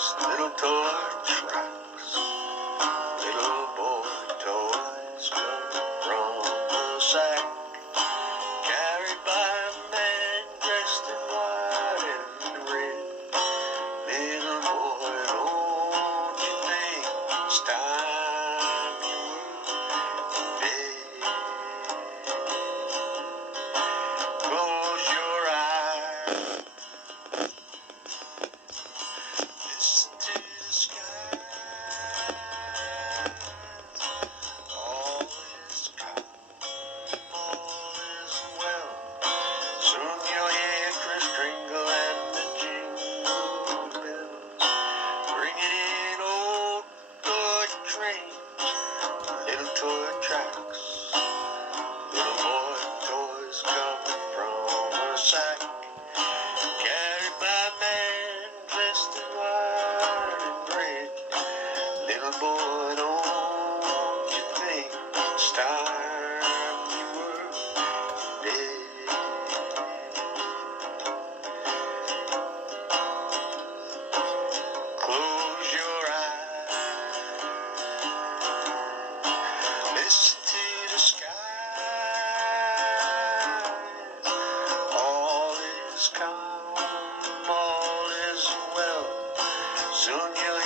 little toy tracks, little boy toys come from a sack, carried by a man dressed in white and red. Little boy, don't you think it's time you were dead? Close your eyes, listen to the sky. All is calm, all is well. Soon you'll hear Chris Kringle and the jingle bells, bringing in old toy trains, little toy tracks, little boy toys coming from a sack, carried by a man dressed in white and red. Little boy, don't you think it's time you were dead? Close your eyes, listen to the skies. All is calm, all is well. Soon you'll